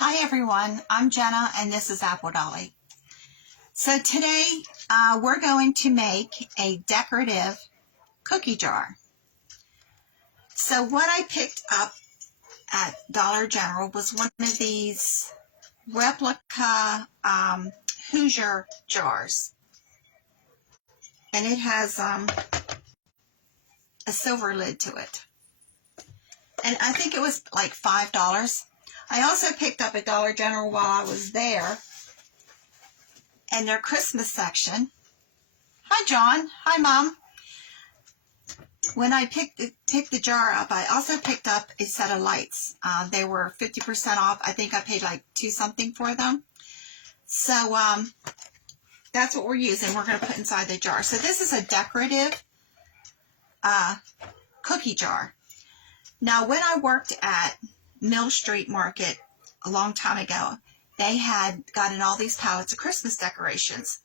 Hi everyone, I'm Jenna and this is Apple Dolly. So today we're going to make a decorative cookie jar. So what I picked up at Dollar General was one of these replica Hoosier jars. And it has a silver lid to it. And I think it was like $5. I also picked up at Dollar General while I was there in their Christmas section. Hi, John. Hi, Mom. When I picked the jar up, I also picked up a set of lights. They were 50% off. I think I paid like $2 something for them. So that's what we're using. We're going to put inside the jar. So this is a decorative cookie jar. Now, when I worked at Mill Street Market a long time ago, they had gotten all these pallets of Christmas decorations.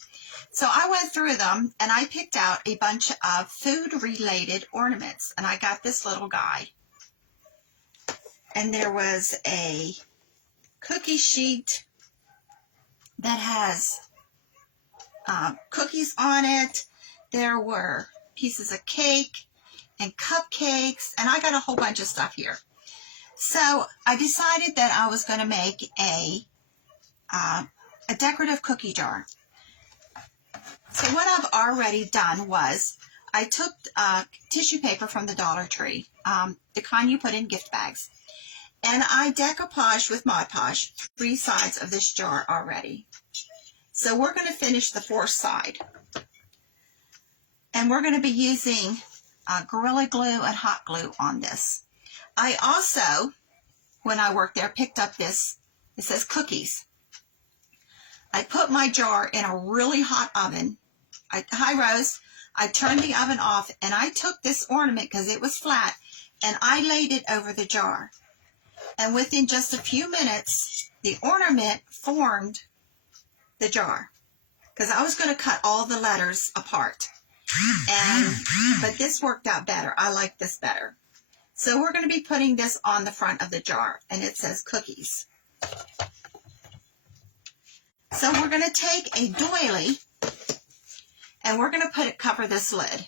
So I went through them and I picked out a bunch of food-related ornaments. And I got this little guy. And there was a cookie sheet that has cookies on it. There were pieces of cake and cupcakes. And I got a whole bunch of stuff here. So I decided that I was going to make a decorative cookie jar. So what I've already done was I took tissue paper from the Dollar Tree, the kind you put in gift bags, and I decoupaged with Mod Podge 3 sides of this jar already. So we're going to finish the 4th side. And we're going to be using Gorilla Glue and hot glue on this. I also, when I worked there, picked up this, it says cookies. I put my jar in a really hot oven. High roast. I turned the oven off and I took this ornament because it was flat and I laid it over the jar. And within just a few minutes, the ornament formed the jar because I was going to cut all the letters apart. But this worked out better. I like this better. So we're going to be putting this on the front of the jar and it says cookies. So we're going to take a doily and we're going to cover this lid.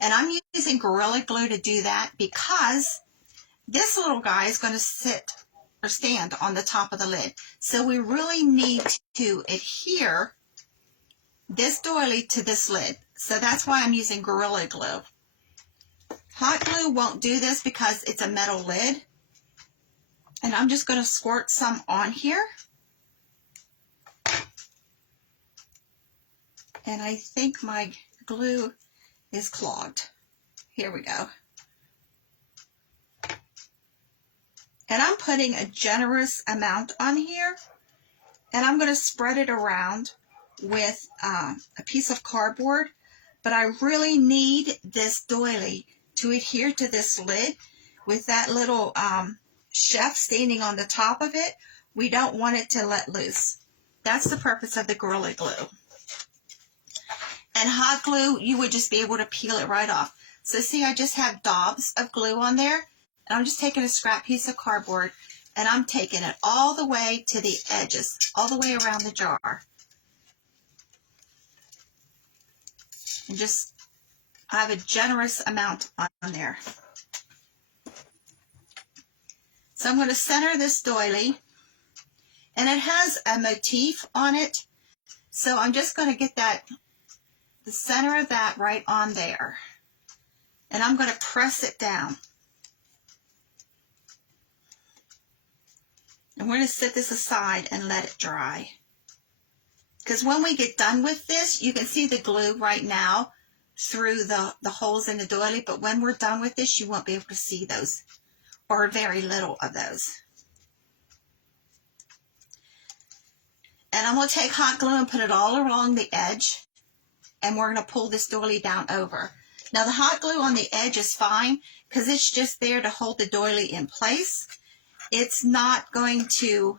And I'm using Gorilla Glue to do that because this little guy is going to sit or stand on the top of the lid. So we really need to adhere this doily to this lid. So that's why I'm using Gorilla Glue. Hot glue won't do this because it's a metal lid. And I'm just going to squirt some on here. And I think my glue is clogged. Here we go. And I'm putting a generous amount on here. And I'm going to spread it around with a piece of cardboard. But I really need this doily to adhere to this lid with that little chef standing on the top of it. We don't want it to let loose. That's the purpose of the Gorilla Glue. And hot glue, you would just be able to peel it right off. So see, I just have daubs of glue on there. And I'm just taking a scrap piece of cardboard and I'm taking it all the way to the edges, all the way around the jar. And just, I have a generous amount on there. So I'm going to center this doily. And it has a motif on it. So I'm just going to get the center of that right on there. And I'm going to press it down. And we're going to set this aside and let it dry. Because when we get done with this, you can see the glue right now through the holes in the doily. But when we're done with this, you won't be able to see those, or very little of those. And I'm going to take hot glue and put it all along the edge. And we're going to pull this doily down over. Now the hot glue on the edge is fine because it's just there to hold the doily in place. It's not going to,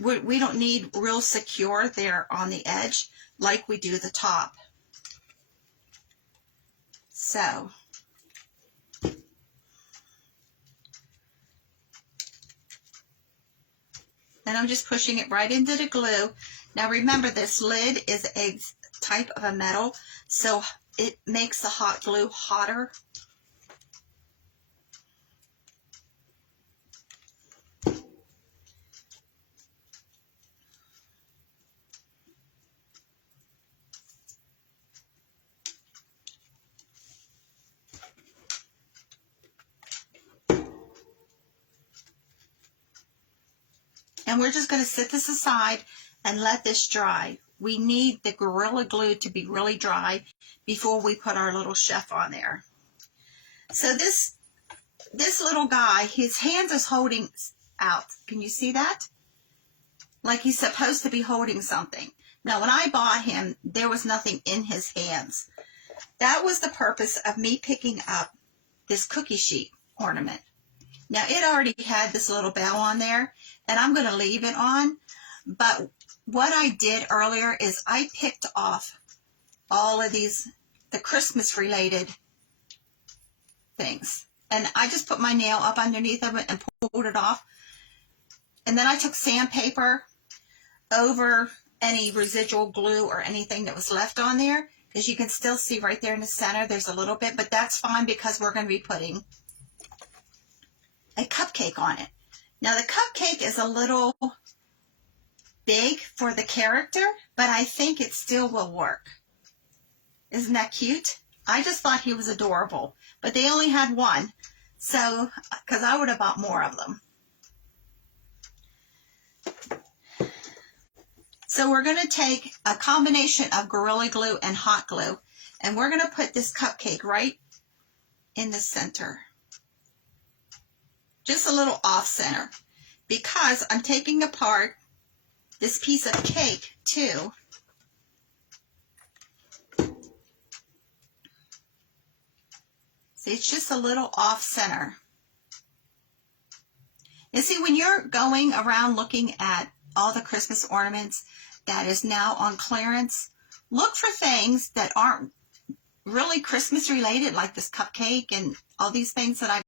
we don't need real secure there on the edge like we do the top. So And I'm just pushing it right into the glue. Now remember, this lid is a type of a metal, so it makes the hot glue hotter. And we're just going to set this aside and let this dry. We need the Gorilla Glue to be really dry before we put our little chef on there. So this little guy, his hands is holding out. Can you see that? Like he's supposed to be holding something. Now, when I bought him, there was nothing in his hands. That was the purpose of me picking up this cookie sheet ornament. Now, it already had this little bell on there, and I'm going to leave it on. But what I did earlier is I picked off all of these, the Christmas-related things. And I just put my nail up underneath of it and pulled it off. And then I took sandpaper over any residual glue or anything that was left on there. As you can still see right there in the center, there's a little bit, but that's fine because we're going to be putting a cupcake on it. Now the cupcake is a little big for the character, but I think it still will work. Isn't that cute? I just thought he was adorable, but they only had one, so because I would have bought more of them. So we're going to take a combination of Gorilla Glue and hot glue, and we're going to put this cupcake right in the center. Just a little off center, because I'm taking apart this piece of cake too. See, it's just a little off center. You see, when you're going around looking at all the Christmas ornaments that is now on clearance, look for things that aren't really Christmas related, like this cupcake and all these things that